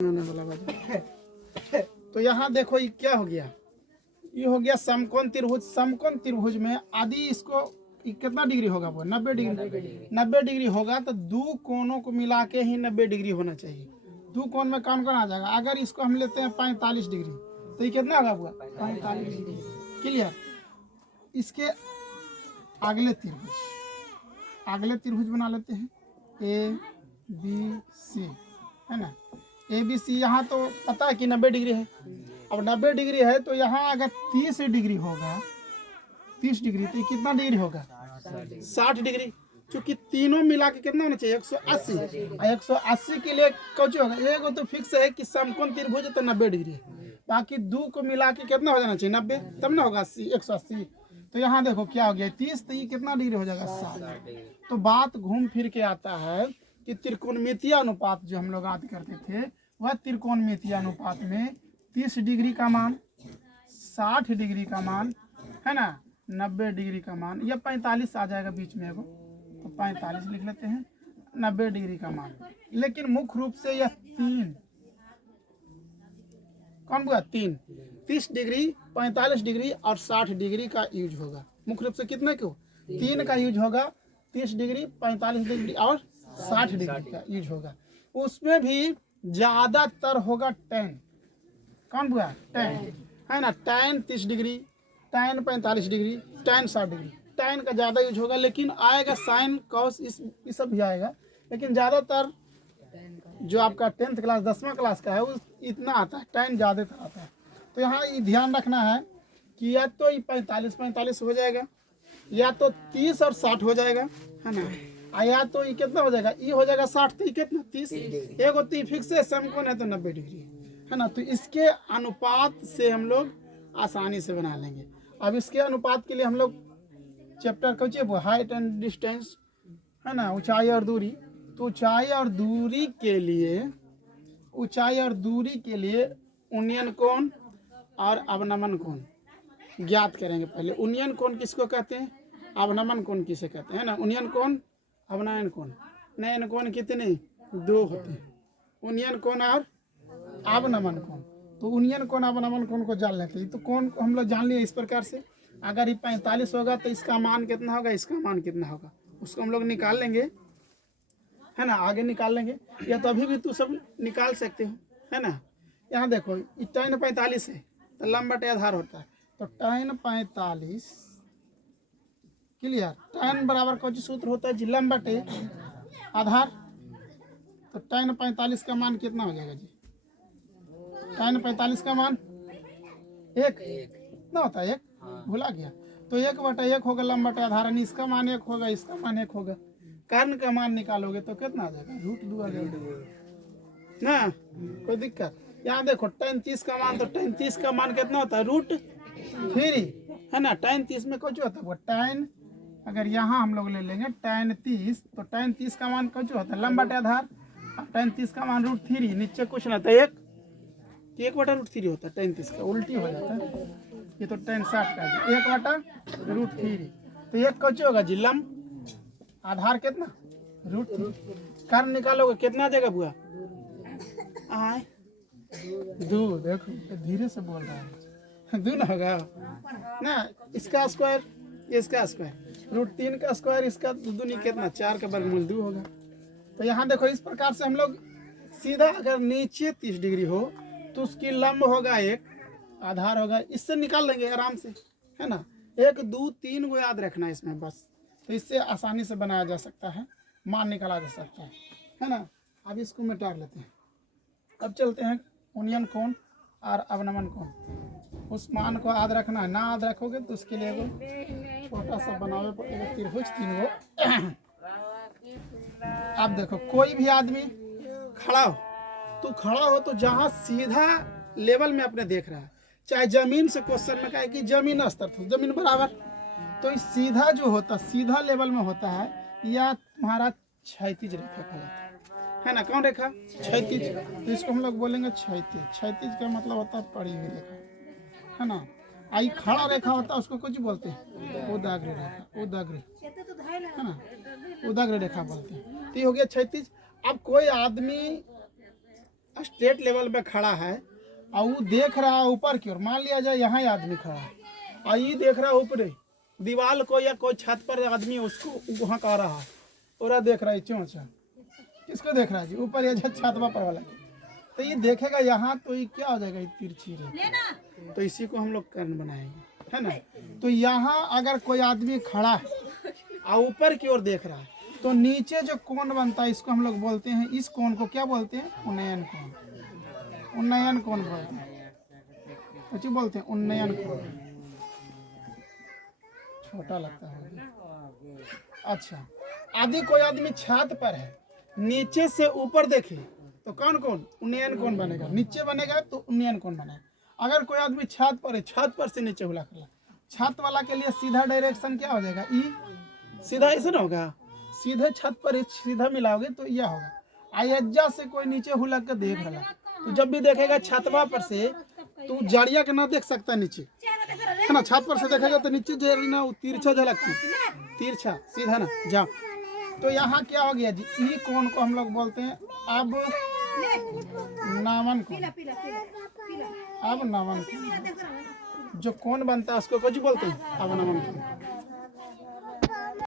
तो यहाँ देखो ये क्या हो गया, ये हो गया समकोण त्रिभुज। समकोण त्रिभुज में आदि इसको कितना डिग्री होगा, वो 90 डिग्री। 90 डिग्री होगा तो दो कोणों को मिला के ही 90 डिग्री होना चाहिए। दो कोण में कौन कौन आ जाएगा? अगर इसको हम लेते हैं 45 डिग्री तो ये कितना होगा? 45 डिग्री। क्लियर। इसके अगले त्रिभुज बना लेते हैं, ए बी सी, है ना। ए बी सी यहाँ तो पता है कि 90 डिग्री है। अब 90 डिग्री है तो यहाँ अगर 30 डिग्री होगा, 30 डिग्री तो कितना डिग्री होगा? 60 डिग्री। क्योंकि तीनों मिला के कितना होना चाहिए? 180। 180 के लिए कौन होगा? एक तो फिक्स है कि समकोण त्रिभुज तो 90 डिग्री है, बाकी दो को मिला के कितना हो जाना चाहिए? 90, तब ना होगा 80, 180। तो यहाँ देखो क्या हो गया, 30, तो ये कितना डिग्री हो जाएगा? 60। तो बात घूम फिर के आता है कि त्रिकोणमितीय अनुपात जो हम लोग याद करते थे, वह त्रिकोणमितीय अनुपात में 30 डिग्री का मान, 60 डिग्री का मान, है ना, 90 डिग्री का मान, या 45 आ जाएगा बीच में एगो, तो 45 लिख लेते हैं, 90 डिग्री का मान। लेकिन मुख्य रूप से यह तीन कौन हुआ? 30 डिग्री, 45 डिग्री और 60 डिग्री का यूज होगा। मुख्य रूप से कितने को? 3 का यूज होगा। 30 डिग्री, 45 डिग्री और 60 डिग्री का यूज होगा। उसमें भी ज्यादातर होगा tan। कौन हुआ? tan, है ना। tan 30 degree, tan 45 degree, tan 60 degree. tan का ज्यादा यूज होगा, लेकिन आएगा sin cos, इस सब भी आएगा, लेकिन ज्यादातर जो आपका 10th क्लास 10वां क्लास का है उस इतना आता है, tan ज्यादातर आता है। तो यहाँ ये ध्यान रखना है कि या तो ये 45 हो जाएगा, या तो 30 और 60 हो जाएगा, है ना। या तो ये कितना हो जाएगा? ये हो जाएगा 60, तो ये कितना? 30। एक होती है फिक्स है, समकोण है तो 90 डिग्री, है ना। तो इसके अनुपात से हम लोग आसानी से बना लेंगे। अब इसके अनुपात के लिए हम लोग चैप्टर को हाइट एंड डिस्टेंस, है ना, ऊंचाई और दूरी। तो ऊंचाई और दूरी के लिए उन्नयन कोण और अवनमन कोण ज्ञात करेंगे। पहले उन्नयन कोण किसको कहते हैं, अवनमन कोण किसे कहते हैं, ना। उन्नयन कोण, अवनयन कोण। नयन कोण कितने? 2 होते हैं, उन्नयन कोण और अवनमन कोण। तो उन्नयन कोण, अवनमन कोण को जान लेते हैं। तो कोण हम लोग जान लिए इस प्रकार से। अगर ये 45 होगा तो इसका मान कितना होगा, इसका मान कितना होगा, उसको हम लोग निकाल लेंगे, है ना। आगे निकाल लेंगे, या तो अभी भी तू सब निकाल सकते हो, है ना। यहाँ देखो tan 45 है तो लंब बटे आधार होता है, तो tan 45, क्लियर। tan बराबर कौन सी सूत्र होता है जी? लंब बटे आधार। तो tan 45 का मान कितना हो जाएगा जी? tan 45 का मान 1 कितना होता है? 1 भुला गया। तो 1/1 होगा लंब बटे आधार, यानी इसका मान 1 होगा, इसका मान 1 होगा। कर्ण का मान निकालोगे तो कितना आ जाएगा? √2 आ जाएगा ना, कोई दिक्कत? यहाँ देखो tan 30 का मान, तो tan 30 का मान कितना होता है? √3, है ना। tan 30 में कुछ होता है वो tan, अगर यहाँ हम लोग ले लेंगे tan 30, तो tan 30 का मान कुछ होता है? लंब बटे आधार। tan 30 का मान √3, नीचे कुछ ना था 1, 1/√3 होता है। tan 30 का उल्टी हो जाता है, ये तो tan 60 का है, 1/√3। तो एक कुछ होगा जी लंब, आधार कितना? √3। कर्ण निकालोगे कितना आ जाएगा बुआ? आए 2, देखो धीरे से बोल रहा है, 2 ना होगा ना। इसका स्क्वायर, इसका स्क्वायर, √3 का स्क्वायर, इसका दूनी कितना? 4 का वर्गमूल 2 होगा। तो यहाँ देखो इस प्रकार से हम लोग सीधा, अगर नीचे 30 डिग्री हो तो उसकी लंब होगा 1, आधार होगा, इससे निकाल लेंगे आराम से, है ना। 1, 2, 3 को याद रखना है इसमें बस। तो इससे आसानी से बनाया जा सकता है, मान निकाला जा सकता है ना। अब इसको मिटा लेते हैं। अब चलते हैं उन्नयन कोण और अवनमन कोण। उस मान को याद रखना है, ना याद रखोगे तो उसके लिए वो छोटा सा बनावे पड़ेगा त्रिभुज 3 गो। अब देखो कोई भी आदमी खड़ा हो, तो खड़ा हो तो जहाँ सीधा लेवल में अपने देख रहा है, चाहे जमीन से क्वेश्चन में कहे कि जमीन स्तर तो जमीन बराबर, तो इस सीधा जो होता, सीधा लेवल में होता है, या तुम्हारा क्षैतिज रेखा कहलाता है ना। कौन रेखा? क्षैतिज। तो इसको हम लोग बोलेंगे क्षैतिज। क्षैतिज का मतलब होता है पड़ी हुई रेखा, है ना। आई खड़ा रेखा होता है उसको कुछ बोलते हैं उदाग्र रेखा, उदाग्र, है ना, उदाग्र रेखा बोलते हैं। तो ये हो गया क्षैतिज। अब कोई आदमी स्ट्रेट लेवल पे खड़ा है और वो देख रहा है ऊपर की ओर, मान लिया जाए यहाँ आदमी खड़ा है और ये देख रहा है ऊपर दीवार को या कोई छत पर आदमी उसको वहाँ का रहा है और देख रहा है चौंचा, किसको देख रहा है जी? ऊपर या छत पर वाला। तो ये देखेगा यहाँ तो ये क्या हो जाएगा, ये तिरछी रहेगी। तो इसी को हम लोग कर्ण बनाएंगे, है ना। तो यहाँ अगर कोई आदमी खड़ा है और ऊपर की ओर देख रहा है तो नीचे जो कोण बनता है इसको हम लोग बोलते हैं, इस कोण को क्या बोलते हैं? उन्नयन कोण। उन्नयन कोण बोलते हैं। कुछ बोलते हैं उन्नयन कोण। छोटा लगता है। अच्छा, आदि कोई आदमी छत पर है, नीचे से ऊपर देखे तो कौन कौन? उन्नयन कोण बनेगा। नीचे बनेगा तो उन्नयन कोण बनेगा। अगर कोई आदमी छत पर है, छत पर से नीचे हुला कर, छत वाला के लिए सीधा डायरेक्शन क्या हो जाएगा? ई। सीधा ऐसे ना होगा, सीधे छत पर सीधा मिलाओगे तो यह होगा। अयज्जा से कोई नीचे हुलक के देख रहा तो जब भी देखेगा छतवा पर से तो जड़िया के ना देख सकता नीचे, है ना। छत पर से देखेगा तो नीचे जड़ी ना तिरछा झलकती, तिरछा सीधा ना जाओ। तो यहाँ क्या हो गया जी? ई कोण को हम लोग बोलते हैं अब नामन कोण। अब नामन कोण जो कोण बनता है उसको कुछ बोलते हैं अब नामन कोण।